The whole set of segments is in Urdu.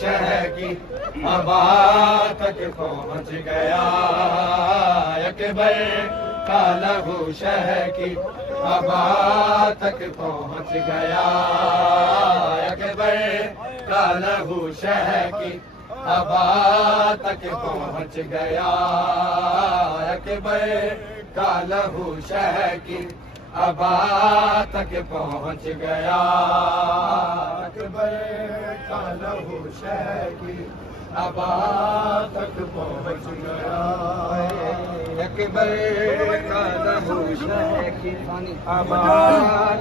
شہر کی ہوا تک پہنچ گیا اکبر کا لہو شہر کی ہوا تک پہنچ گیا اکبر کا لہو شہر کی ہوا تک پہنچ گیا اکبر کا لہو شہر کی ہوا تک پہنچ گیا اکبر کا لہو شہر کی ہوا تک پہنچ گیا اکبر کا لہو شہر کی ہوا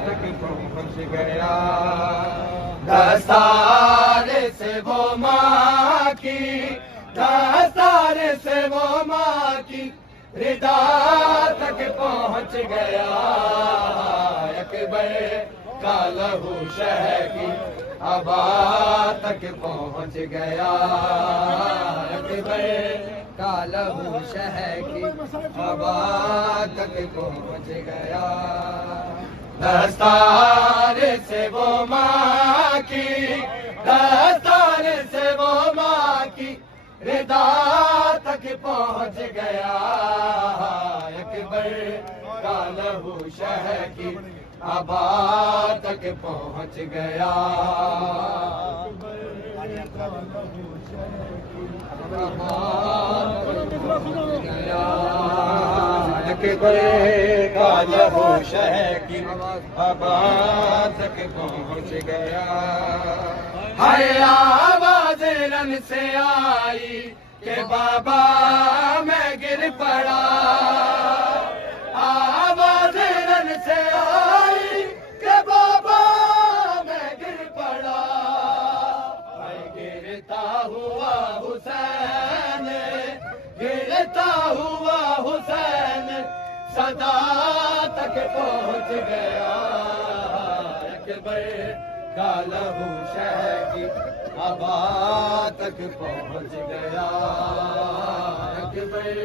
تک پہنچ گیا دستار سے وہ ماں کی دستار سے وہ ماں کی ردا تک پہنچ گیا اکبر کا لہو شہر کی ہوا تک پہنچ گیا اکبر کا لہو شہر کی ہوا تک پہنچ گیا دستار سے وہ ماں کی دستار سے وہ ماں کی ردا تک پہنچ گیا اکبر کا لہو شہر کی ہوا تک پہنچ گیا اکبر کا لہو شہر کی ہوا تک پہنچ گیا ہر آواز رن سے آئی کہ بابا میں گر پڑا آواز رن سے آئی کہ بابا میں گر پڑا گرتا ہوا حسین گرتا ہوا حسین صدا تک پہنچ گیا اکبر کا لہو شہر کی ہوا تک پہنچ گیا اکبر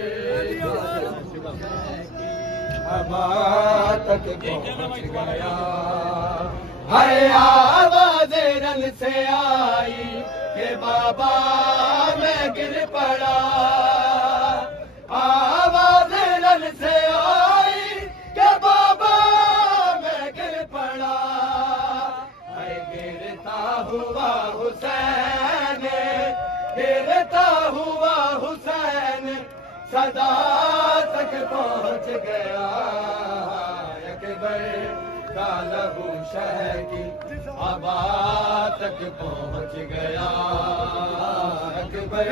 ہوا تک پہنچ گیا ہر آواز رن سے آئی کہ بابا میں گر پڑا آواز رن سے آئی کہ بابا میں گر پڑا گرتا ہوا حسین گرتا ہوا حسین صدا تک پہنچ گیا اکبر کا لہو شہر کی ہوا تک پہنچ گیا اکبر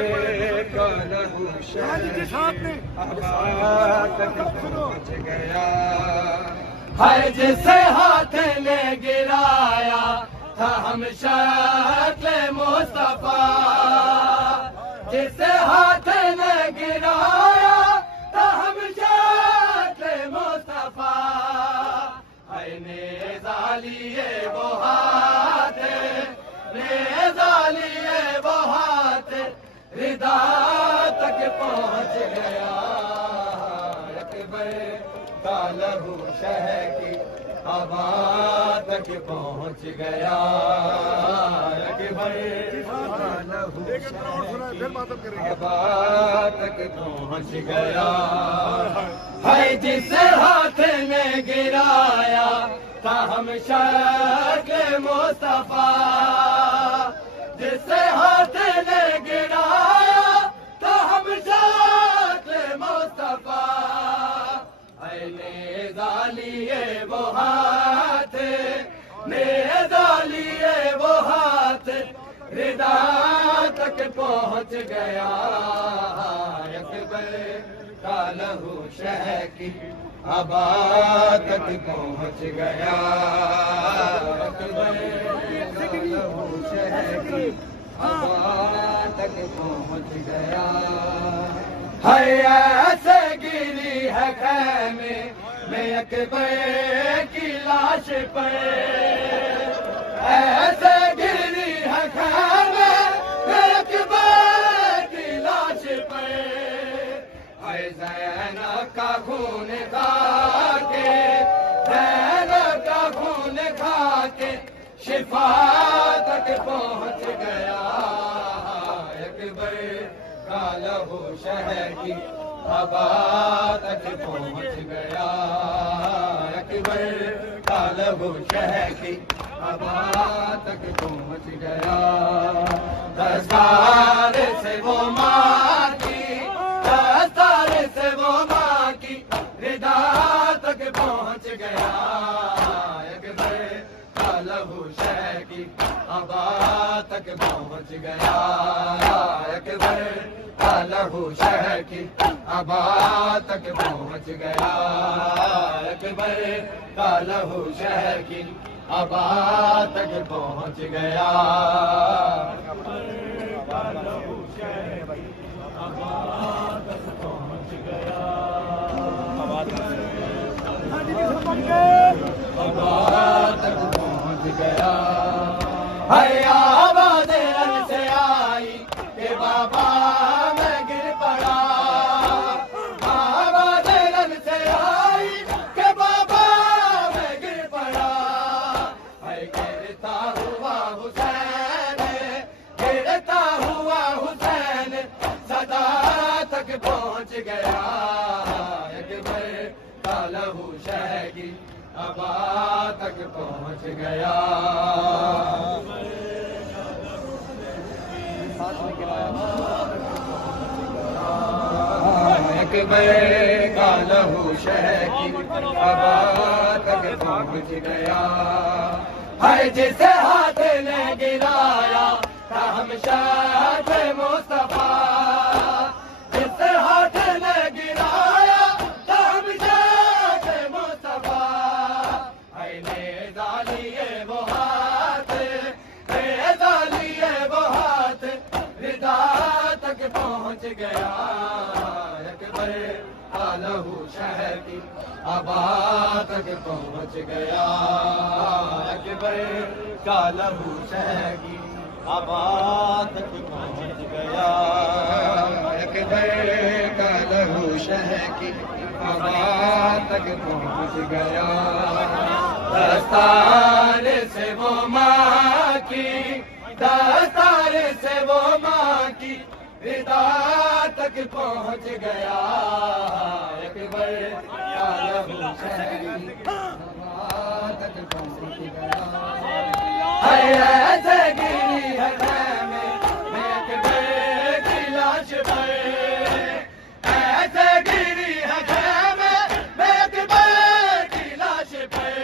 کا لہو شہر کی ہوا تک پہنچ گیا ہر جس ہاتھ نے گرایا تھا ہم شکل مصطفیٰ جس ہاتھ نے گرایا تھا ہم شکل مصطفیٰ اے نیزہ لیے وہ ہاتھ نیزہ لیے وہ ہاتھ ردا تک پہنچ گیا اکبر کا لہو شہر کی ہوا تک پہنچ گیا اکبر کا لہو شہر کی ہوا تک پہنچ گیا ہے جس ہاتھ نے گرایا تھا ہم شکل مصطفیٰ جس ہاتھ نے گرایا تھا ہم شکل مصطفیٰ نیزہ لیے وہ ہاتھ نیزہ لیے وہ ہاتھ ردا تک پہنچ گیا اکبر کا لہو شہر کی ہوا تک پہنچ گیا اکبر کا لہو شہر کی ہوا تک پہنچ گیا ہے ایسے گری ہے خیمے میں اکبر کی لاش پر ایسے گری ہے خیمے میں اکبر کی لاش پر اے زینب کا خون کھا کے زینب کا خون کھا کے شفا تک پہنچ گیا کا لہو شہر کی ابا تک پہنچ گیا اکبر کا لہو شہر کی ابا تک پہنچ گیا دستار سے وہ ماں کی دستار سے وہ ماں کی ردا تک پہنچ گیا اکبر کا لہو شہر کی ابا تک پہنچ گیا اکبر کا لہو شہر کی ابا تک پہنچ گیا اکبر کا لہو شہر کی ابا تک پہنچ گیا ہے آواز رن سے آئی کہ بابا میں گر پڑا آواز رن سے آئی کہ بابا میں گر پڑا ہے گرتا ہوا حسین گرتا ہوا حسین صدا تک پہنچ گیا اکبر کا لہو شہر کی ابا تک پہنچ گیا اکبر کا لہو شہر کی ابا تک پہنچ گیا ہے جسے ہاتھ نے گرایا تھا ہم شاہ مصطفیٰ جسے ہاتھ نے گرایا تھا ہم شاہ مصطفیٰ ہے نیزہ لیے وہ ہاتھ نیزہ لیے وہ ہاتھ ردا تک پہنچ گیا اکبر کا لہو شہر کی ابا تک پہنچ گیا اکبر کا لہو شہر کی ابا تک پہنچ گیا اکبر کا لہو شہر کی ابا تک پہنچ گیا دستار سے وہ ماں کی دستار سے وہ ماں کی ردا تک پہنچ گیا اکبر کا لہو شہر کی ابا تک پہنچ گیا ایسے گری ہے میں اکبر کی لاش پر ایسے گری ہے میں اکبر کی لاش پر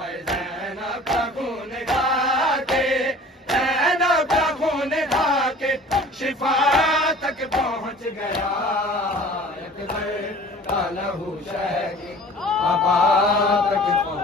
ہے زینب کا خون کھا کے زینب کا خون کھا کے شفا تک پہنچ گیا اکبر کا لہو شہر کی ابا تک پہنچ